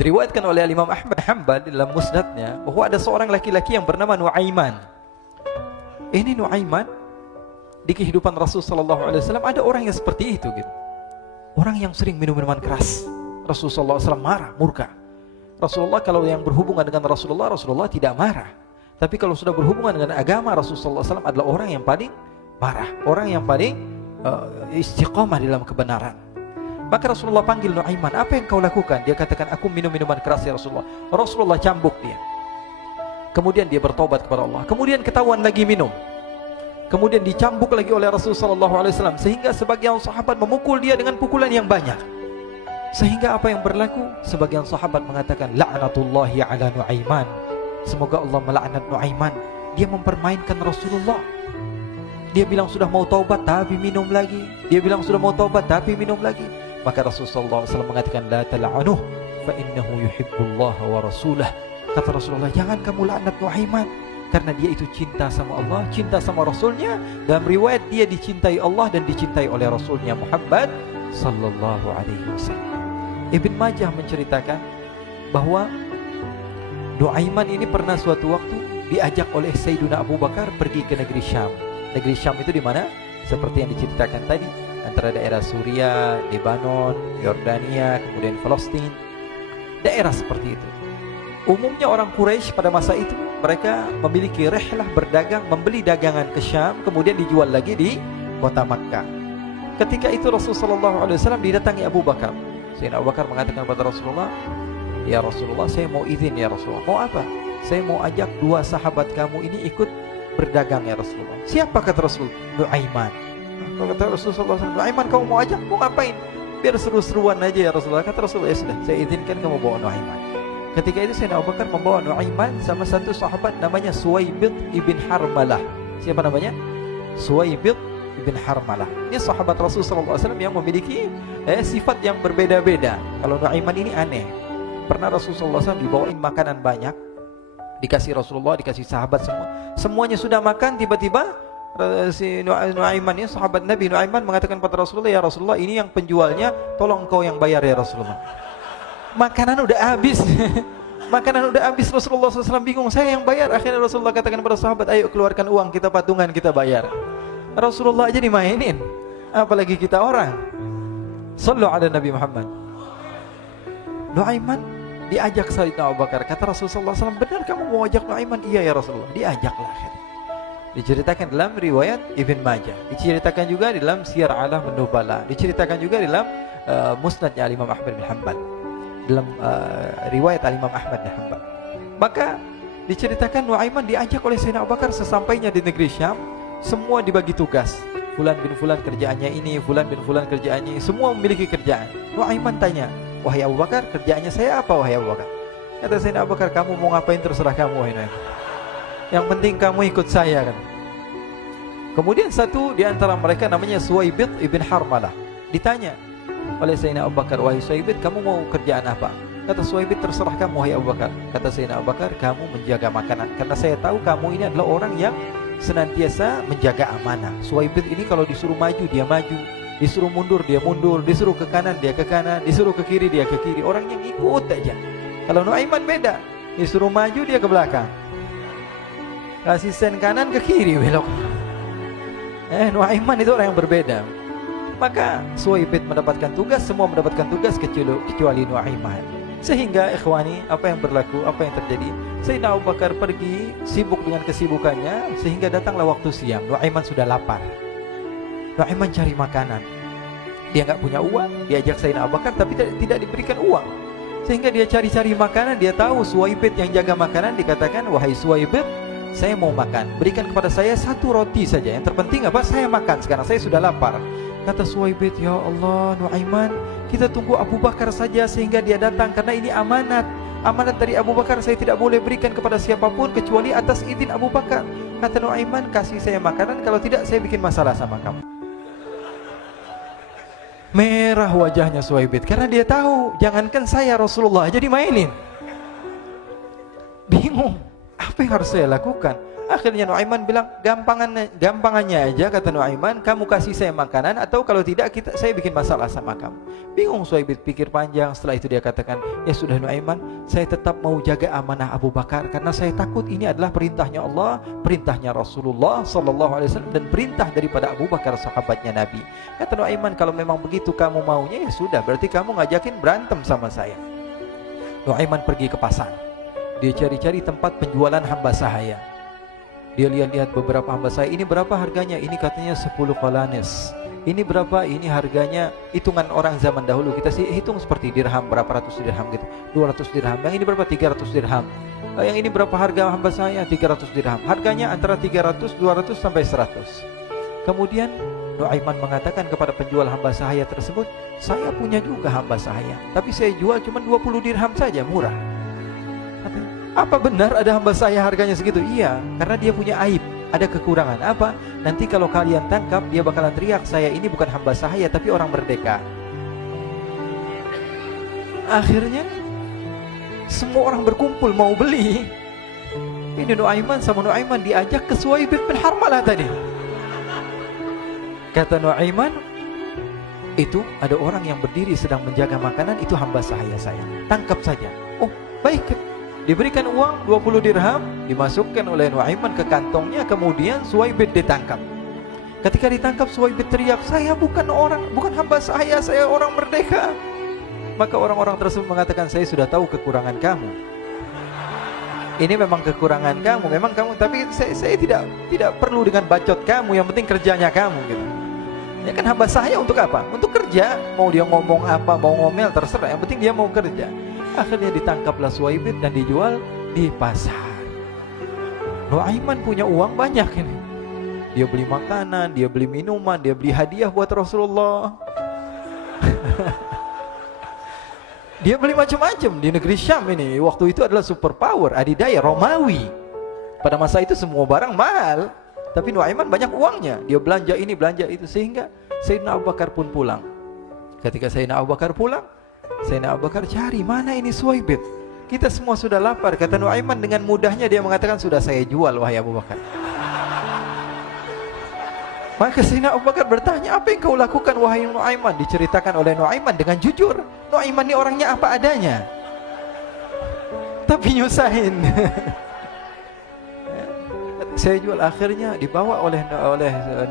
Diriwayatkan oleh Imam Ahmad bin Hanbal dalam musnadnya bahwa ada seorang laki-laki yang bernama Nuaiman. Ini Nuaiman di kehidupan Rasul sallallahu alaihi wasallam ada orang yang seperti itu gitu. Orang yang sering minum minuman keras. Rasulullah SAW marah, murka. Rasulullah kalau yang berhubungan dengan Rasulullah tidak marah. Tapi kalau sudah berhubungan dengan agama, Rasulullah SAW adalah orang yang paling marah, orang yang paling istiqamah dalam kebenaran. Maka Rasulullah panggil Nuaiman, apa yang kau lakukan? Dia katakan, aku minum minuman keras ya Rasulullah. Rasulullah cambuk dia. Kemudian dia bertobat kepada Allah. Kemudian ketahuan lagi minum. Kemudian dicambuk lagi oleh Rasulullah SAW, sehingga sebagian sahabat memukul dia dengan pukulan yang banyak. Sehingga apa yang berlaku? Sebagian sahabat mengatakan, la'natullahi ala Nuaiman. Semoga Allah melaknat Nuaiman. Dia mempermainkan Rasulullah. Dia bilang sudah mau taubat tapi minum lagi. Dia bilang sudah mau taubat tapi minum lagi. Maka Rasulullah SAW mengatakan, la tal'anuh fa innahu yuhibbullaha wa rasulah. Kata Rasulullah, jangan kamu laknat Nuaiman, karena dia itu cinta sama Allah, cinta sama Rasulnya. Dalam riwayat dia dicintai Allah dan dicintai oleh Rasulnya Muhammad sallallahu alaihi wasallam. Ibn Majah menceritakan bahwa Nuaiman ini pernah suatu waktu diajak oleh Sayyidina Abu Bakar pergi ke negeri Syam. Negeri Syam itu di mana? Seperti yang diceritakan tadi, antara daerah Suriah, Lebanon, Yordania, kemudian Palestina. Daerah seperti itu. Umumnya orang Quraisy pada masa itu mereka memiliki rihlah berdagang, membeli dagangan ke Syam, kemudian dijual lagi di kota Makkah. Ketika itu Rasulullah SAW didatangi Abu Bakar. Sayyidina Abu Bakar mengatakan kepada Rasulullah, ya Rasulullah, saya mau izin ya Rasulullah. Mau apa? Saya mau ajak dua sahabat kamu ini ikut berdagang ya Rasulullah. Siapa kata Rasul? Nuaiman. Kata Rasulullah SAW, Nuaiman kamu mau ajak? Mau ngapain? Biar seru-seruan aja ya Rasulullah. Kata Rasulullah, ya sudah, saya izinkan kamu bawa Nuaiman. Ketika itu Sayyidina Abu Bakar membawa Nuaiman sama satu sahabat namanya Suwaibid ibn Harmalah. Siapa namanya? Suwaibid ibn Harmalah. Ini sahabat Rasulullah SAW yang memiliki sifat yang berbeda-beda. Kalau Nuaiman ini aneh. Pernah Rasulullah SAW dibawain makanan banyak, dikasih Rasulullah, dikasih sahabat semua. Semuanya sudah makan, tiba-tiba si Nuaiman ini, sahabat Nabi Nuaiman mengatakan kepada Rasulullah, ya Rasulullah, ini yang penjualnya, tolong kau yang bayar ya Rasulullah. Makanan udah habis. Makanan udah habis. Rasulullah SAW bingung, saya yang bayar. Akhirnya Rasulullah katakan kepada sahabat, ayo keluarkan uang, kita patungan, kita bayar. Rasulullah aja dimainin, apalagi kita orang. Sallu ala Nabi Muhammad. Nuaiman diajak Sayyidina Abu Bakar. Kata Rasulullah SAW, benar kamu mau ajak Nuaiman? Iya ya Rasulullah. Diajaklah akhirnya. Diceritakan dalam riwayat Ibn Majah, diceritakan juga dalam Siyar A'lam An-Nubala, diceritakan juga dalam musnadnya Imam Ahmad bin Hanbal, dalam riwayat Imam Ahmad bin Hanbal. Maka diceritakan Nuaiman diajak oleh Sayyidina Abu Bakar. Sesampainya di negeri Syam, semua dibagi tugas. Fulan bin Fulan kerjaannya ini, Fulan bin Fulan kerjaannya ini. Semua memiliki kerjaan. Nuaiman tanya, wahai Abu Bakar, kerjaannya saya apa wahai Abu Bakar? Kata Sayyidina Abu Bakar, kamu mau ngapain terserah kamu wahai Nuaiman. Yang penting kamu ikut saya kan. Kemudian satu di antara mereka namanya Suwaibid ibn Harmalah. Ditanya oleh Sayyidina Abu Bakar, wahai Suwaibid, kamu mau kerjaan apa? Kata Suwaibid, terserah kamu wahai Abu Bakar. Kata Sayyidina Abu Bakar, kamu menjaga makanan, karena saya tahu kamu ini adalah orang yang senantiasa menjaga amanah. Suwaibid ini kalau disuruh maju dia maju, disuruh mundur dia mundur, disuruh ke kanan dia ke kanan, disuruh ke kiri dia ke kiri. Orang yang ikut aja. Kalau Nuaiman beda, disuruh maju dia ke belakang, kasih sen kanan ke kiri belok. Nuaiman itu orang yang berbeda. Maka Suwaibid mendapatkan tugas, semua mendapatkan tugas kecuali Nuaiman. Sehingga ikhwani, apa yang berlaku, apa yang terjadi? Sayyidina Abu Bakar pergi sibuk dengan kesibukannya, sehingga datanglah waktu siang. Nuaiman sudah lapar. Nuaiman cari makanan. Dia nggak punya uang, diajak Sayyidina Abu Bakar tapi tidak diberikan uang. Sehingga dia cari-cari makanan. Dia tahu Suwaibid yang jaga makanan. Dikatakan, wahai Suwaibid, saya mau makan, berikan kepada saya satu roti saja. Yang terpenting apa? Saya makan sekarang, saya sudah lapar. Kata Suwaibid, ya Allah Nuaiman, kita tunggu Abu Bakar saja sehingga dia datang, karena ini amanat. Amanat dari Abu Bakar, saya tidak boleh berikan kepada siapapun kecuali atas izin Abu Bakar. Kata Nuaiman, kasih saya makanan, kalau tidak saya bikin masalah sama kamu. Merah wajahnya Suwaibid, karena dia tahu, jangankan saya, Rasulullah aja dimainin. Bingung, apa yang harus saya lakukan? Akhirnya Nuaiman bilang, gampangannya aja, kata Nuaiman, kamu kasih saya makanan, atau kalau tidak saya bikin masalah sama kamu. Bingung Suhaib pikir panjang. Setelah itu dia katakan, ya sudah Nuaiman, saya tetap mau jaga amanah Abu Bakar, karena saya takut ini adalah perintahnya Allah, perintahnya Rasulullah SAW, dan perintah daripada Abu Bakar, sahabatnya Nabi. Kata Nuaiman, kalau memang begitu kamu maunya, ya sudah, berarti kamu ngajakin berantem sama saya. Nuaiman pergi ke pasar. Dia cari-cari tempat penjualan hamba sahaya. Dia lihat-lihat beberapa hamba sahaya. Ini berapa harganya? Ini katanya 10 qalanis. Ini berapa? Ini harganya, hitungan orang zaman dahulu, kita sih hitung seperti dirham, berapa ratus dirham gitu, 200 dirham. Yang ini berapa? 300 dirham. Yang ini berapa harga hamba sahaya? 300 dirham. Harganya antara 300, 200 sampai 100. Kemudian Nuaiman mengatakan kepada penjual hamba sahaya tersebut, saya punya juga hamba sahaya, tapi saya jual cuma 20 dirham saja, murah. Katanya, apa benar ada hamba saya harganya segitu? Iya, karena dia punya aib, ada kekurangan. Apa? Nanti kalau kalian tangkap, dia bakalan teriak, saya ini bukan hamba sahaya tapi orang merdeka. Akhirnya semua orang berkumpul mau beli. Ini Nuaiman sama Nuaiman diajak ke Suhaib bin Harmalah tadi. Kata Nuaiman, itu ada orang yang berdiri sedang menjaga makanan, itu hamba sahaya saya, tangkap saja. Oh baik. Diberikan uang 20 dirham, dimasukkan oleh Nuaiman ke kantongnya. Kemudian Suhaib ditangkap. Ketika ditangkap, Suhaib teriak, saya bukan hamba saya orang merdeka. Maka orang-orang tersebut mengatakan, saya sudah tahu kekurangan kamu. Ini memang kekurangan kamu, memang kamu, tapi saya tidak perlu dengan bacot kamu, yang penting kerjanya kamu gitu. Ya kan, hamba saya untuk apa? Untuk kerja. Mau dia ngomong apa, mau ngomel, terserah, yang penting dia mau kerja. Akhirnya ditangkaplah Suhaib dan dijual di pasar. Nuaiman punya uang banyak ini. Dia beli makanan, dia beli minuman, dia beli hadiah buat Rasulullah. Dia beli macam-macam di negeri Syam ini. Waktu itu adalah superpower, adidaya Romawi. Pada masa itu semua barang mahal, tapi Nuaiman banyak uangnya. Dia belanja ini, belanja itu, sehingga Sayyidina Abu Bakar pun pulang. Ketika Sayyidina Abu Bakar pulang, Sayyidina Abu Bakar cari, mana ini Suhaib? Kita semua sudah lapar. Kata Nuaiman dengan mudahnya dia mengatakan, sudah saya jual wahai Abu Bakar. Maka Sayyidina Abu Bakar bertanya, apa yang kau lakukan wahai Nuaiman? Diceritakan oleh Nuaiman dengan jujur. Nuaiman ini orangnya apa adanya, tapi nyusahin. Saya jual. Akhirnya dibawa oleh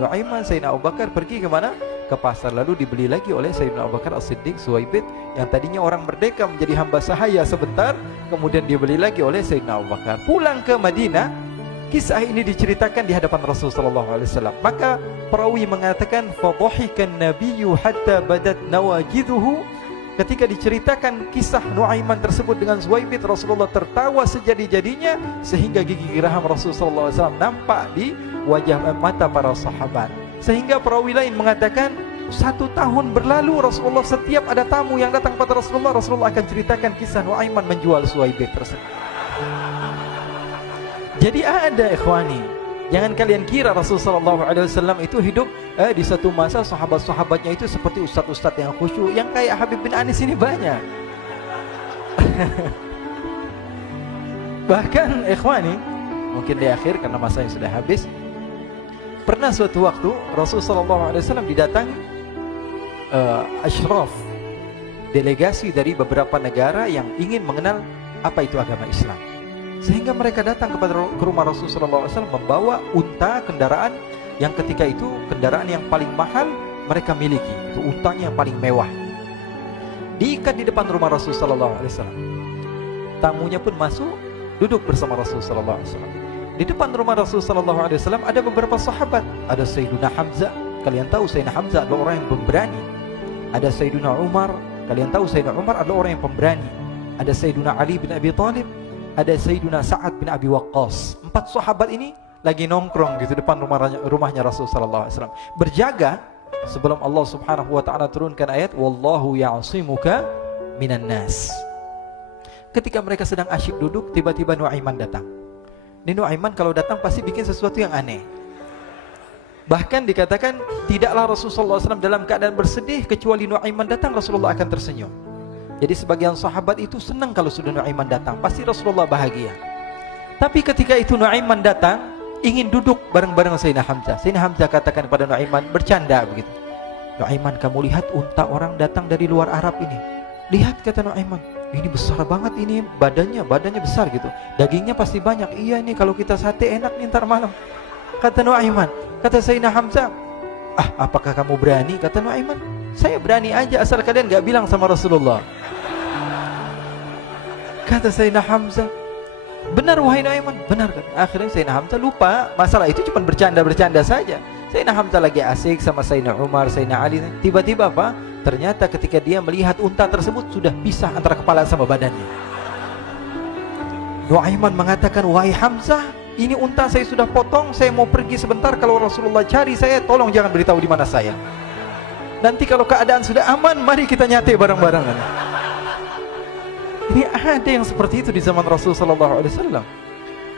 Nuaiman, Sayyidina Abu Bakar pergi ke mana? Ke pasar. Lalu dibeli lagi oleh Sayyidina Abu Bakar As-Siddiq Suhaib, yang tadinya orang merdeka menjadi hamba sahaya sebentar, kemudian dibeli lagi oleh Sayyidina Abu Bakar. Pulang ke Madinah, kisah ini diceritakan di hadapan Rasulullah SAW. Maka perawi mengatakan, fadhahikan nabiyyu hatta badat nawajiduhu. Ketika diceritakan kisah Nuaiman tersebut dengan Suhaib, Rasulullah tertawa sejadi-jadinya, sehingga gigi geraham Rasulullah SAW nampak di wajah mata para sahabat. Sehingga perawi lain mengatakan, 1 tahun berlalu Rasulullah, setiap ada tamu yang datang pada Rasulullah, Rasulullah akan ceritakan kisah Nuaiman menjual Suhaib tersebut. Jadi ada ikhwani, jangan kalian kira Rasulullah SAW itu hidup di satu masa sahabat-sahabatnya itu seperti ustaz-ustaz yang khusyuk, yang kayak Habib bin Anis ini banyak. Bahkan ikhwani, mungkin di akhir karena masa yang sudah habis, pernah suatu waktu Rasulullah SAW didatangi asyraf, delegasi dari beberapa negara yang ingin mengenal apa itu agama Islam. Sehingga mereka datang ke rumah Rasulullah SAW membawa unta, kendaraan yang ketika itu kendaraan yang paling mahal mereka miliki. Itu untanya yang paling mewah. Diikat di depan rumah Rasulullah SAW. Tamunya pun masuk, duduk bersama Rasulullah SAW. Di depan rumah Rasulullah SAW ada beberapa sahabat. Ada Sayyiduna Hamzah. Kalian tahu Sayyidina Hamzah adalah orang yang pemberani. Ada Sayyiduna Umar. Kalian tahu Sayyidina Umar adalah orang yang pemberani. Ada Sayyiduna Ali bin Abi Thalib. Ada Sayyiduna Sa'ad bin Abi Waqqas. 4 sahabat ini lagi nongkrong gitu depan rumahnya Rasulullah SAW, berjaga sebelum Allah Subhanahu wa ta'ala turunkan ayat wallahu ya'simuka minan nas. Ketika mereka sedang asyik duduk, tiba-tiba Nuaiman datang. Ini Nuaiman kalau datang pasti bikin sesuatu yang aneh. Bahkan dikatakan tidaklah Rasulullah SAW dalam keadaan bersedih, kecuali Nuaiman datang Rasulullah akan tersenyum. Jadi sebagian sahabat itu senang kalau sudah Nuaiman datang, pasti Rasulullah bahagia. Tapi ketika itu Nuaiman datang, ingin duduk bareng-bareng Sayyidina Hamzah. Sayyidina Hamzah katakan kepada Nuaiman, bercanda begitu. Nuaiman, kamu lihat unta orang datang dari luar Arab ini. Lihat, kata Nuaiman, ini besar banget ini, badannya besar gitu. Dagingnya pasti banyak. Iya nih, kalau kita sate enak nih ntar malam. Kata Nuaiman. Kata Sayyidina Hamzah, apakah kamu berani? Kata Nuaiman, saya berani aja asal kalian gak bilang sama Rasulullah. Kata Sayyidina Hamzah, benar wahai Nuaiman, benar kan? Akhirnya Sayyidina Hamzah lupa masalah itu, cuma bercanda-bercanda saja. Sayyidina Hamzah lagi asik sama Sayyidina Umar, Sayyidina Ali. Tiba-tiba apa? Ternyata ketika dia melihat unta tersebut sudah pisah antara kepala sama badannya. Nuaiman mengatakan, wahai Hamzah, ini unta saya sudah potong, saya mau pergi sebentar. Kalau Rasulullah cari saya, tolong jangan beritahu di mana saya. Nanti kalau keadaan sudah aman, mari kita nyate bareng-barengan. Ini ada yang seperti itu di zaman Rasulullah SAW.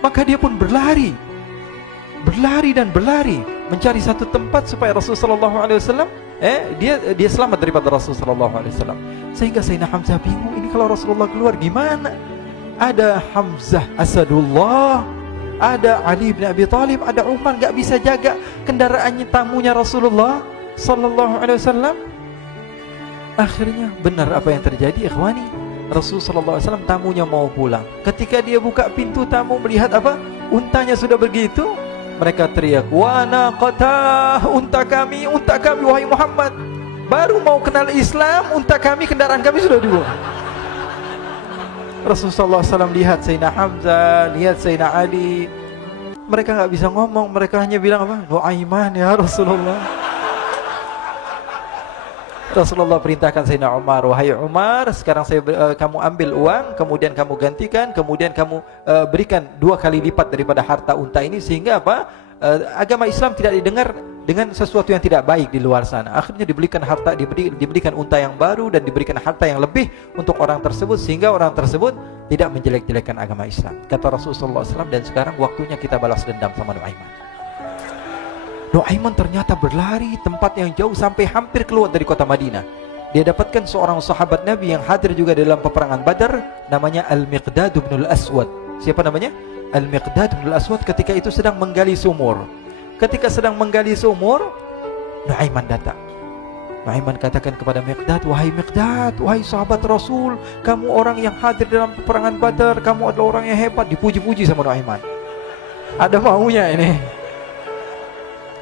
Maka dia pun berlari dan berlari mencari satu tempat supaya Rasulullah SAW dia selamat daripada Rasulullah SAW. Sehingga Sayyidina Hamzah bingung, ini kalau Rasulullah keluar gimana? Ada Hamzah Asadullah, ada Ali bin Abi Thalib, ada Umar, gak bisa jaga kendaraannya, tamunya Rasulullah SAW. Akhirnya benar apa yang terjadi, ikhwani. Rasulullah SAW tamunya mau pulang. Ketika dia buka pintu tamu melihat apa? Untanya sudah begitu. Mereka teriak, wa naqatah, unta kami wahai Muhammad. Baru mau kenal Islam, unta kami, kendaraan kami sudah dibuang. Rasulullah SAW lihat Sayyidina Hamzah, lihat Sayyidina Ali. Mereka gak bisa ngomong, mereka hanya bilang apa? Nuaiman ya Rasulullah. Rasulullah perintahkan Sayyidina Umar, wahai Umar, sekarang kamu ambil uang, kemudian kamu gantikan, kemudian kamu berikan 2 kali lipat daripada harta unta ini, sehingga apa? Agama Islam tidak didengar dengan sesuatu yang tidak baik di luar sana. Akhirnya diberikan harta, diberikan unta yang baru dan diberikan harta yang lebih untuk orang tersebut, sehingga orang tersebut tidak menjelek-jelekan agama Islam. Kata Rasulullah SAW, dan sekarang waktunya kita balas dendam sama Nuaiman. Nuaiman ternyata berlari tempat yang jauh sampai hampir keluar dari kota Madinah. Dia dapatkan seorang sahabat Nabi yang hadir juga dalam peperangan Badar, namanya Al-Miqdad bin Al-Aswad. Siapa namanya? Al-Miqdad bin Al-Aswad ketika itu sedang menggali sumur. Ketika sedang menggali sumur, Nuaiman datang. Nuaiman katakan kepada Miqdad, wahai Miqdad, wahai sahabat Rasul, kamu orang yang hadir dalam peperangan Badar, kamu adalah orang yang hebat. Dipuji-puji sama Nuaiman. Ada maunya ini.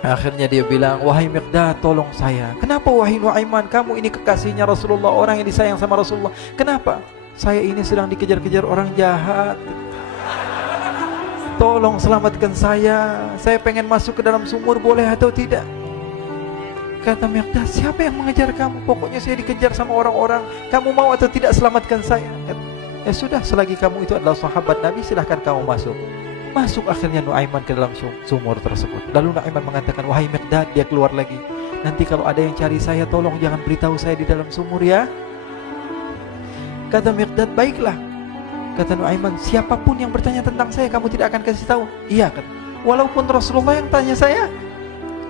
Akhirnya dia bilang, wahai Miqdad, tolong saya. Kenapa wahai Nuaiman, kamu ini kekasihnya Rasulullah, orang yang disayang sama Rasulullah. Kenapa? Saya ini sedang dikejar-kejar orang jahat. Tolong selamatkan saya. Saya pengen masuk ke dalam sumur, boleh atau tidak? Kata Miqdad, siapa yang mengejar kamu? Pokoknya saya dikejar sama orang-orang. Kamu mau atau tidak selamatkan saya? Ya sudah, selagi kamu itu adalah sahabat Nabi, silahkan kamu masuk. Masuk akhirnya Nuaiman ke dalam sumur tersebut. Lalu Nuaiman mengatakan, wahai Miqdad, dia keluar lagi. Nanti kalau ada yang cari saya, tolong jangan beritahu saya di dalam sumur ya. Kata Miqdad, baiklah. Kata Nuaiman, siapapun yang bertanya tentang saya, kamu tidak akan kasih tahu? Iya kan? Walaupun Rasulullah yang tanya saya?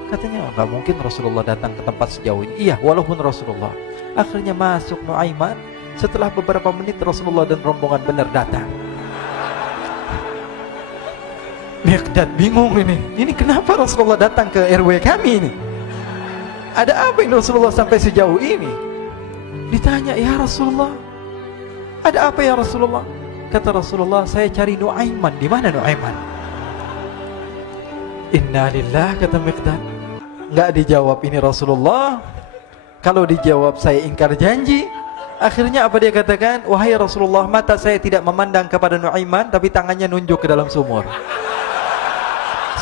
Katanya, nggak mungkin Rasulullah datang ke tempat sejauh ini. Iya, walaupun Rasulullah. Akhirnya masuk Nuaiman. Setelah beberapa menit Rasulullah dan rombongan benar datang. Miqdad bingung ini. Ini kenapa Rasulullah datang ke RW kami ini? Ada apa yang Rasulullah sampai sejauh ini? Ditanya, ya Rasulullah, ada apa ya Rasulullah? Kata Rasulullah, saya cari Nuaiman. Di mana Nuaiman? Innalillah, kata Miqdad. Nggak dijawab ini Rasulullah. Kalau dijawab saya ingkar janji. Akhirnya apa dia katakan? Wahai Rasulullah, mata saya tidak memandang kepada Nuaiman, tapi tangannya nunjuk ke dalam sumur.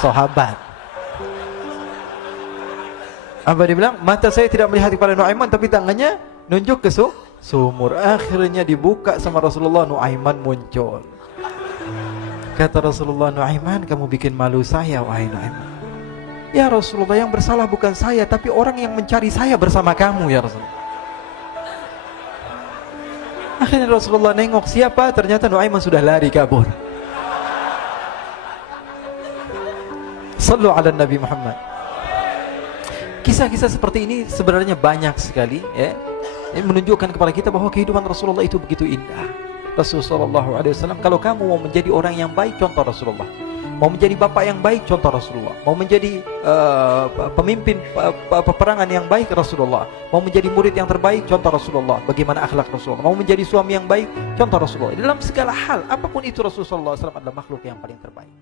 Sahabat. Apa dia bilang? Mata saya tidak melihat kepada Nuaiman, tapi tangannya nunjuk ke sumur. Akhirnya dibuka sama Rasulullah, Nuaiman muncul. Kata Rasulullah, Nuaiman, kamu bikin malu saya, wahai Nuaiman. Ya Rasulullah, yang bersalah bukan saya, tapi orang yang mencari saya bersama kamu ya Rasulullah. Akhirnya Rasulullah nengok siapa, ternyata Nuaiman sudah lari kabur. Sallu ala Nabi Muhammad. Kisah-kisah seperti ini sebenarnya banyak sekali ya. Ini menunjukkan kepada kita bahwa kehidupan Rasulullah itu begitu indah. Rasulullah SAW, kalau kamu mau menjadi orang yang baik, contoh Rasulullah. Mau menjadi bapak yang baik, contoh Rasulullah. Mau menjadi pemimpin peperangan yang baik, Rasulullah. Mau menjadi murid yang terbaik, contoh Rasulullah. Bagaimana akhlak Rasulullah. Mau menjadi suami yang baik, contoh Rasulullah. Dalam segala hal, apapun itu Rasulullah SAW adalah makhluk yang paling terbaik.